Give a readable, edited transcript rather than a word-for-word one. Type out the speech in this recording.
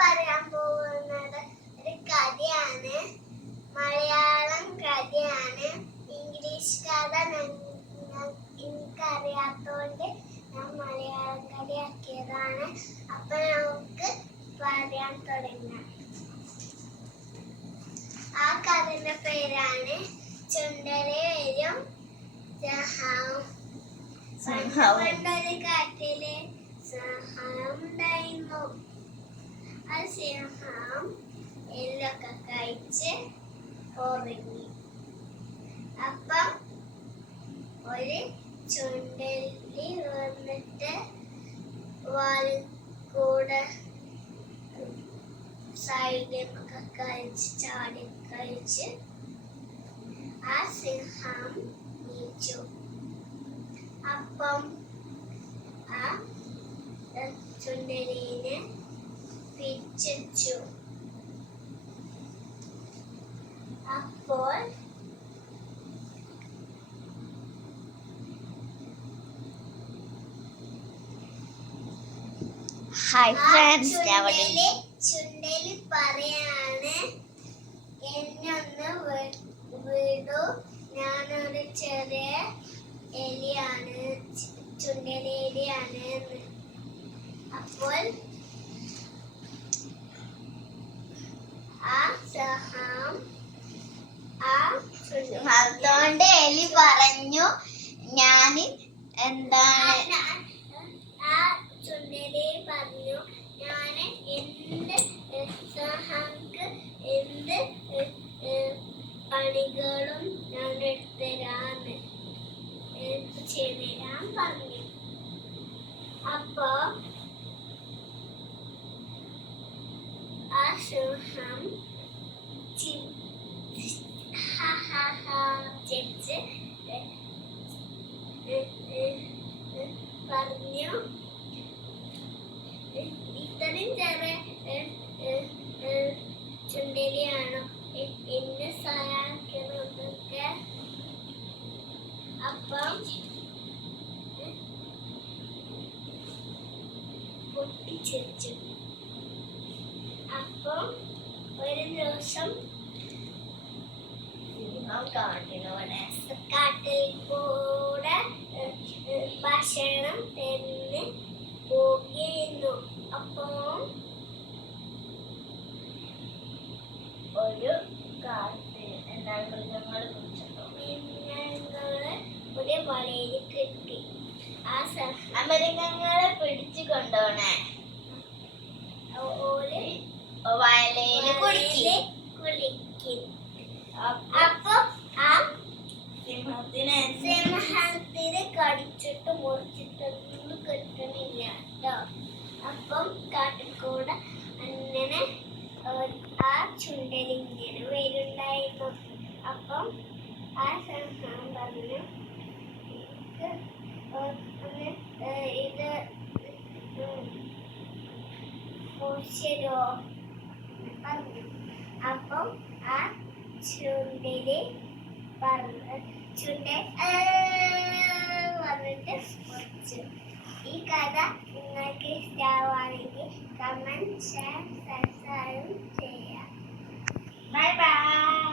പറയാൻ പോകുന്നത് ഒരു കഥയാണ്. മലയാളം കഥയാണ്. ഇംഗ്ലീഷ് കഥ എനിക്കറിയാത്തോണ്ട് ഞാൻ മലയാളം കഥയാക്കിയതാണ്. അപ്പൊ നമുക്ക് പറയാൻ തുടങ്ങാം. ആ കഥയുടെ പേരാണ് ചുണ്ടലി വരും സിംഹവും. പണ്ടൊരു കാട്ടില് സിംഹം ഉണ്ടായിരുന്നു. ആ സിംഹം എല്ലൊക്കെ കഴിച്ച് ഉറങ്ങി. അപ്പം ഒരു ചുണ്ടലി വന്നിട്ട് വാലിൽ കൂടെ സൈഡിലൊക്കെ ചാടി കഴിച്ച് ആ സിംഹം നീച്ചു. അപ്പം ആ ചുണ്ടലീനെ പിടിച്ചു. അപ്പോൾ ഹായ് ഫ്രണ്ട്സ്, ചുണ്ടലി പറയാണ്, എന്നെ ഒന്ന് വിടൂ, ഞാനൊരു ചെറിയ എലിയാണ്, ചുണ്ടലി എലിയാണ്. അപ്പോൾ ആ സിംഹം അതുകൊണ്ട് എലി പറഞ്ഞു, ഞാൻ എന്താണ് ചുണ്ടലി പറഞ്ഞു, ഞാൻ എന്ത് സിംഹക്ക് എന്ത് പണികളും ഞാൻ എടുത്തരാന്ന് ചെയ്തുതരാൻ പറഞ്ഞു. അപ്പോ ആ സിംഹം ചിരിച്ച് പറഞ്ഞു, ഇത്രയും ചെറിയ ചുണ്ടലിയാണോ എന്നെ സഹായിക്കുന്നതൊക്കെ. അപ്പം പൊട്ടിച്ചിരിച്ചു. അപ്പം ഒരു ദിവസം കാട്ടിൽ കൂടെ ഭക്ഷണം തിന്ന് പോകുന്നു. അപ്പോൾ ഒരു കാട്ടിൽ മൃഗങ്ങള് ഒരു വലയിൽ കിട്ടി. ആ മൃഗങ്ങളെ പിടിച്ചു കൊണ്ടോണേ വലയില് കുളിക്കും. അപ്പൊ ആ സിംഹത്തിന് കടിച്ചിട്ട് മുറിച്ചിട്ടൊന്നും കിട്ടണില്ല കേട്ടോ. അപ്പം കാട്ടിൽ കൂടെ അങ്ങനെ ആ ചുണ്ടലി ഇങ്ങനെ വരുന്നുണ്ടായിരുന്നു. അപ്പം ആ സിംഹം പറഞ്ഞു, ഇത് മുറിച്ചോ പറഞ്ഞു. അപ്പം ആ ചുണ്ടലി വന്നിട്ട് മുറിച്ചു. ഈ കഥ നിങ്ങൾക്ക് ഇഷ്ടമാണെങ്കിൽ കമന്റ്, ഷെയർ, സബ്സ്ക്രൈബ് ചെയ്യാം. Bye bye.